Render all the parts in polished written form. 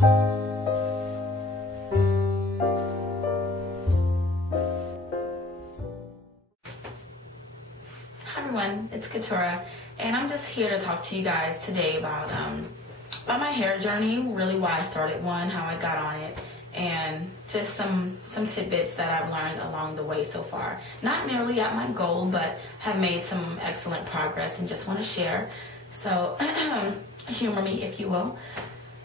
Hi everyone, it's Katura, and I'm just here to talk to you guys today about my hair journey, really why I started one, how I got on it, and just some tidbits that I've learned along the way so far. Not nearly at my goal, but have made some excellent progress and just want to share. So humor me if you will.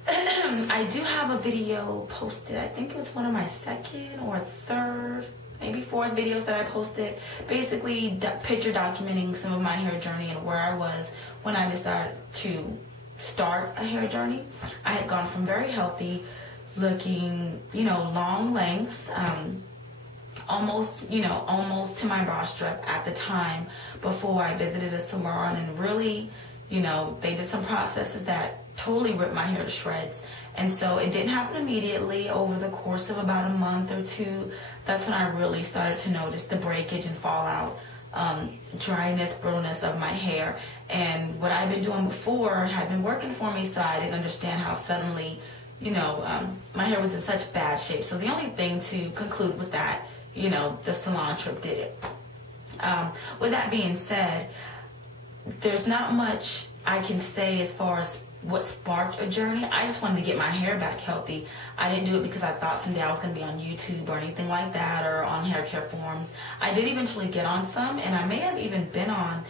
I do have a video posted. I think it was one of my second or third, maybe fourth videos that I posted, basically picture documenting some of my hair journey and where I was when I decided to start a hair journey. I had gone from very healthy looking, long lengths, almost to my bra strap at the time before I visited a salon, and really, they did some processes that totally ripped my hair to shreds. And so it didn't happen immediately. Over the course of about a month or two, that's when I really started to notice the breakage and fallout, dryness, brittleness of my hair. And what I'd been doing before had been working for me, so I didn't understand how suddenly, my hair was in such bad shape. So the only thing to conclude was that, the salon trip did it. With that being said, there's not much I can say as far as what sparked a journey. I just wanted to get my hair back healthy. I didn't do it because I thought someday I was going to be on YouTube or anything like that, or on hair care forums. I did eventually get on some, and I may have even been on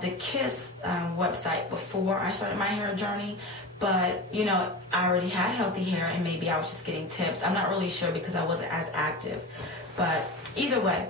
the Kiss website before I started my hair journey. But, I already had healthy hair, and maybe I was just getting tips. I'm not really sure because I wasn't as active. But either way,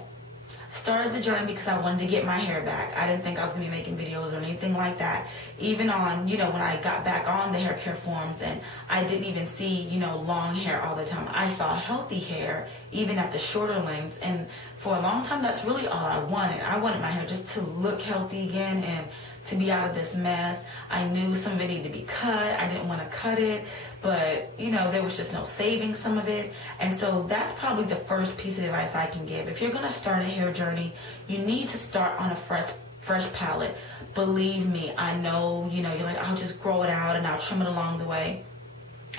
started the journey because I wanted to get my hair back. I didn't think I was going to be making videos or anything like that. Even on, when I got back on the hair care forums, and I didn't even see, long hair all the time. I saw healthy hair, even at the shorter lengths. And for a long time, that's really all I wanted. I wanted my hair just to look healthy again and to be out of this mess. I knew some of it needed to be cut. I didn't want to cut it, but there was just no saving some of it. And so that's probably the first piece of advice I can give. If you're going to start a hair journey, you need to start on a fresh palette. Believe me, I know, you're like, I'll just grow it out and I'll trim it along the way.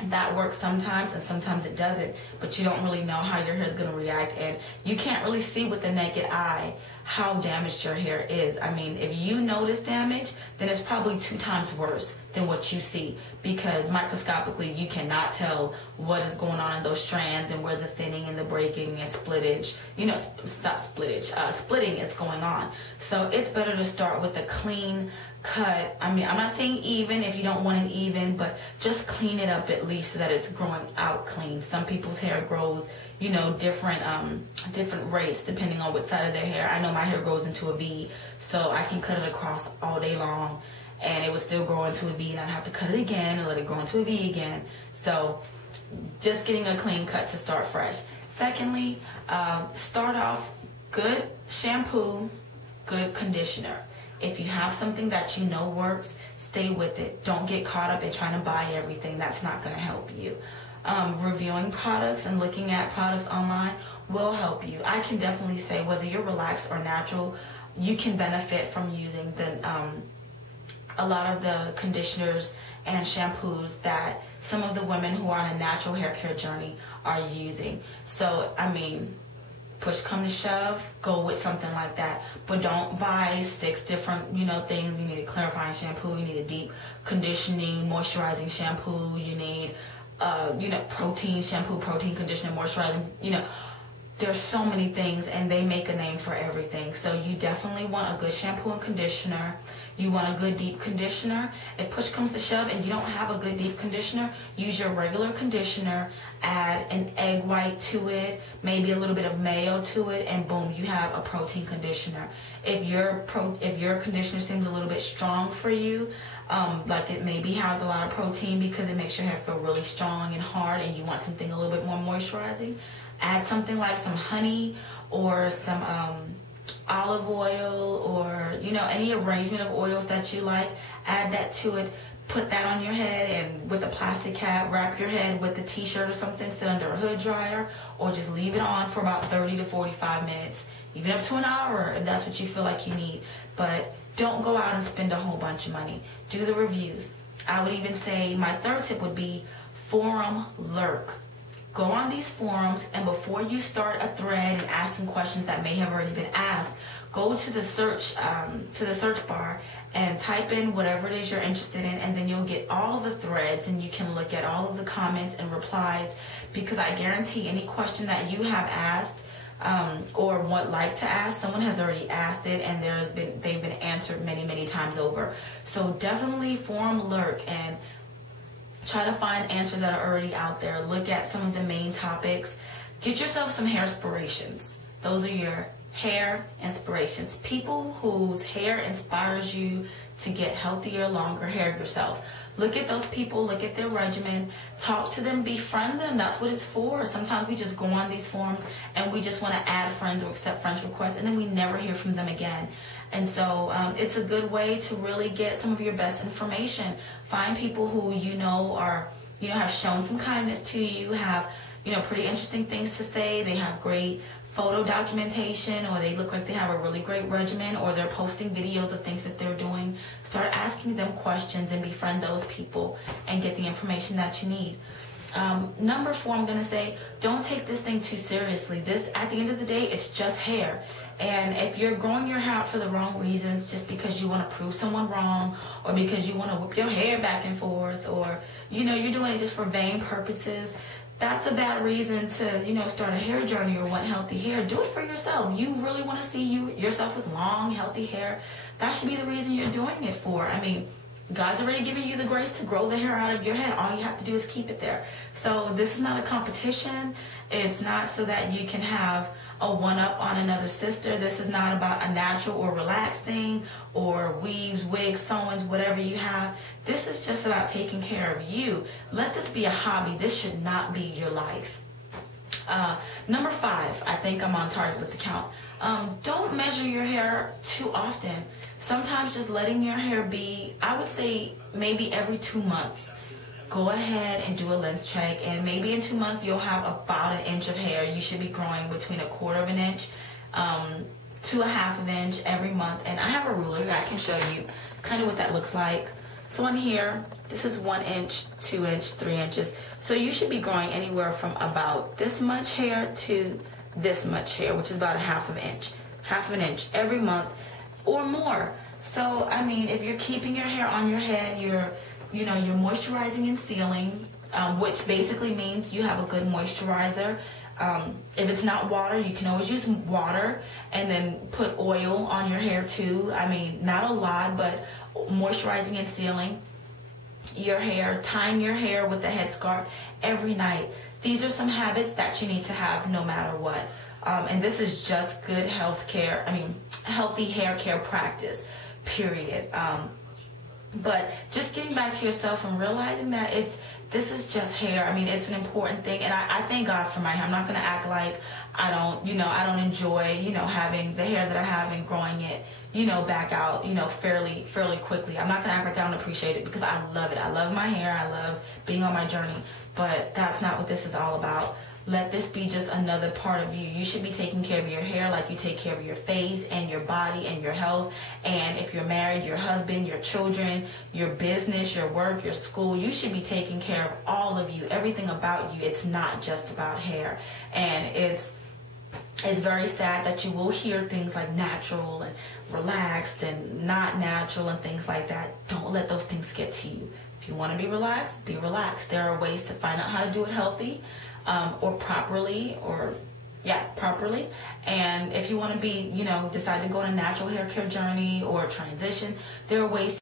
That works sometimes, and sometimes it doesn't, but you don't really know how your hair is going to react, and you can't really see with the naked eye how damaged your hair is. I mean, if you notice damage, then it's probably 2 times worse than what you see, because microscopically you cannot tell what is going on in those strands and where the thinning and the breaking and splitting is going on. So it's better to start with a clean cut. I mean, I'm not saying even if you don't want it even, but just clean it up at least so that it's growing out clean. Some people's hair grows, different rates depending on what side of their hair. I know my hair grows into a V, so I can cut it across all day long and it would still grow into a V, and I'd have to cut it again and let it grow into a V again. So just getting a clean cut to start fresh. Secondly, start off good shampoo, good conditioner. If you have something that you know works, stay with it. Don't get caught up in trying to buy everything. That's not going to help you. Reviewing products and looking at products online will help you. I can definitely say whether you're relaxed or natural, you can benefit from using a lot of the conditioners and shampoos that some of the women who are on a natural hair care journey are using. So, I mean, push come to shove, go with something like that. But don't buy 6 different, things. You need a clarifying shampoo, you need a deep conditioning, moisturizing shampoo, you need, protein shampoo, protein conditioner, moisturizing, there's so many things, and they make a name for everything. So you definitely want a good shampoo and conditioner. You want a good deep conditioner. If push comes to shove and you don't have a good deep conditioner, use your regular conditioner, add an egg white to it, maybe a little bit of mayo to it, and boom, you have a protein conditioner. If your conditioner seems a little bit strong for you, like it maybe has a lot of protein because it makes your hair feel really strong and hard, and you want something a little bit more moisturizing, add something like some honey or some olive oil, or any arrangement of oils that you like. Add that to it, put that on your head, and with a plastic cap, wrap your head with a t-shirt or something, sit under a hood dryer, or just leave it on for about 30 to 45 minutes, even up to an hour if that's what you feel like you need. But don't go out and spend a whole bunch of money. Do the reviews. I would even say my third tip would be Forum Lurk. Go on these forums, and before you start a thread and ask some questions that may have already been asked, go to the search bar and type in whatever it is you're interested in, and then you'll get all of the threads, and you can look at all of the comments and replies, because I guarantee any question that you have asked or would like to ask, someone has already asked it, and they've been answered many times over. So definitely Forum Lurk and try to find answers that are already out there. Look at some of the main topics. Get yourself some hair inspirations. Those are your hair inspirations. People whose hair inspires you to get healthier, longer hair yourself. Look at those people, look at their regimen, talk to them, befriend them. That's what it's for. Sometimes we just go on these forums and we just want to add friends or accept friends requests, and then we never hear from them again. And so it's a good way to really get some of your best information. Find people who you know are, have shown some kindness to you, have, pretty interesting things to say. They have great photo documentation, or they look like they have a really great regimen, or they're posting videos of things that they're doing. Start asking them questions and befriend those people and get the information that you need. Number 4, I'm going to say, don't take this thing too seriously. This, at the end of the day, it's just hair. And if you're growing your hair out for the wrong reasons, just because you want to prove someone wrong, or because you want to whip your hair back and forth, or, you're doing it just for vain purposes, that's a bad reason to, start a hair journey or want healthy hair. Do it for yourself. You really want to see yourself with long, healthy hair. That should be the reason you're doing it for. I mean, God's already given you the grace to grow the hair out of your head. All you have to do is keep it there. So this is not a competition. It's not so that you can have a one-up on another sister. This is not about a natural or relaxed thing, or weaves, wigs, sew-ins, whatever you have. This is just about taking care of you. Let this be a hobby. This should not be your life. Number 5, I think I'm on target with the count. Don't measure your hair too often. Sometimes just letting your hair be, I would say maybe every 2 months. Go ahead and do a length check, and maybe in 2 months you'll have about 1 inch of hair. You should be growing between 1/4 of an inch to 1/2 of an inch every month. And I have a ruler here. I can show you kind of what that looks like. So on here, this is 1 inch, 2 inch, 3 inches. So you should be growing anywhere from about this much hair to this much hair, which is about 1/2 of an inch. 1/2 of an inch every month or more. So, I mean, if you're keeping your hair on your head, you're moisturizing and sealing, which basically means you have a good moisturizer. If it's not water, you can always use water, and then put oil on your hair too. I mean, not a lot, but moisturizing and sealing your hair, tying your hair with a headscarf every night. These are some habits that you need to have no matter what. And this is just good healthy hair care practice, period. But just getting back to yourself and realizing that this is just hair. I mean, it's an important thing, and I thank God for my hair. I'm not going to act like I don't enjoy, having the hair that I have and growing it, back out, fairly quickly. I'm not going to act like I don't appreciate it, because I love it. I love my hair. I love being on my journey, but that's not what this is all about. Let this be just another part of you. You should be taking care of your hair like you take care of your face and your body and your health. And if you're married, your husband, your children, your business, your work, your school, you should be taking care of all of you, everything about you. It's not just about hair. And it's very sad that you will hear things like natural and relaxed and not natural and things like that. Don't let those things get to you. If you want to be relaxed, be relaxed. There are ways to find out how to do it healthy. Or properly. And if you want to be, decide to go on a natural hair care journey or transition, there are ways to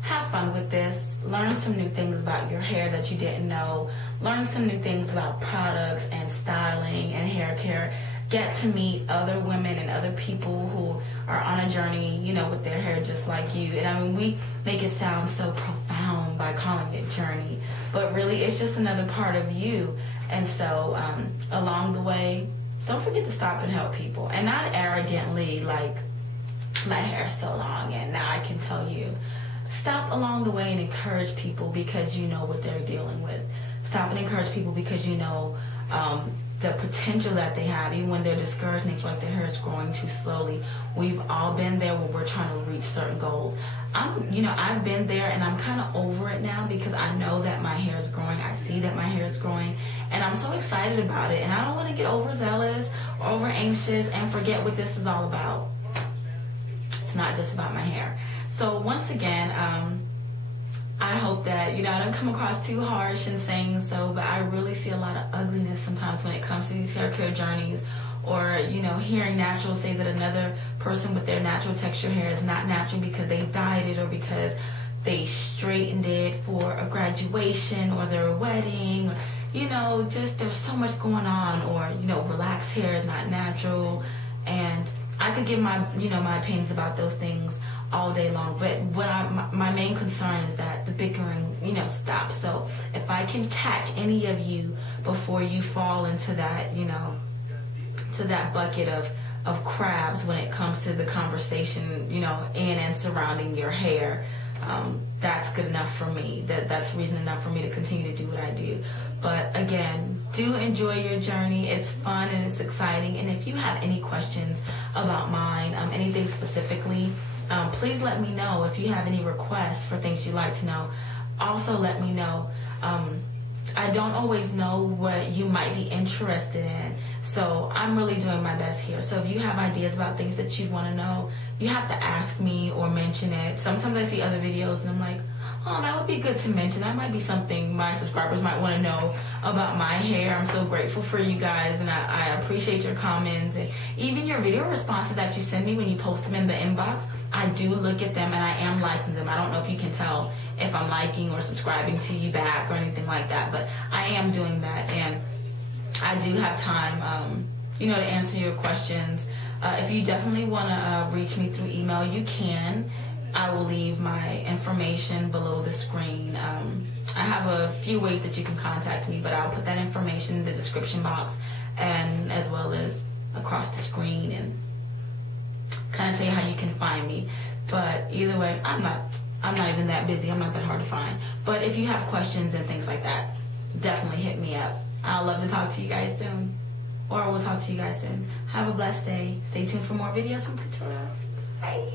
have fun with this. Learn some new things about your hair that you didn't know. Learn some new things about products and styling and hair care. Get to meet other women and other people who are on a journey, with their hair just like you. And I mean, we make it sound so profound by calling it journey, but really it's just another part of you. And so along the way, don't forget to stop and help people, and not arrogantly like, my hair is so long and now I can tell you. Stop along the way and encourage people because you know what they're dealing with. Stop and encourage people because the potential that they have, even when they're discouraged and they feel like their hair is growing too slowly. We've all been there where we're trying to reach certain goals. I've been there, and I'm kind of over it now because I know that my hair is growing. I see that my hair is growing, and I'm so excited about it. And I don't want to get overzealous or over anxious and forget what this is all about. It's not just about my hair. So once again, I hope that, I don't come across too harsh in saying so, but I really see a lot of ugliness sometimes when it comes to these hair care journeys, or, hearing naturals say that another person with their natural texture hair is not natural because they dyed it or because they straightened it for a graduation or their wedding. Just there's so much going on, or, relaxed hair is not natural. And I could give my, my opinions about those things all day long, but my main concern is that the bickering, stops. So if I can catch any of you before you fall into that, to that bucket of crabs when it comes to the conversation, in and surrounding your hair, that's good enough for me. That's reason enough for me to continue to do what I do. But again, do enjoy your journey. It's fun and it's exciting. And if you have any questions about mine, anything specifically, please let me know. If you have any requests for things you'd like to know, also let me know. I don't always know what you might be interested in, so I'm really doing my best here. So if you have ideas about things that you want to know, you have to ask me or mention it. Sometimes I see other videos and I'm like, oh, that would be good to mention. That might be something my subscribers might want to know about my hair. I'm so grateful for you guys, and I appreciate your comments and even your video responses that you send me when you post them in the inbox. I do look at them and I am liking them. I don't know if you can tell if I'm liking or subscribing to you back or anything like that, but I am doing that, and I do have time, to answer your questions. If you definitely want to reach me through email, you can. I will leave my information below the screen. I have a few ways that you can contact me, but I'll put that information in the description box and as well as across the screen, and kind of tell you how you can find me. But either way, I'm not even that busy. I'm not that hard to find. But if you have questions and things like that, definitely hit me up. I'll love to talk to you guys soon. Or we'll talk to you guys soon. Have a blessed day. Stay tuned for more videos from Katura. Bye.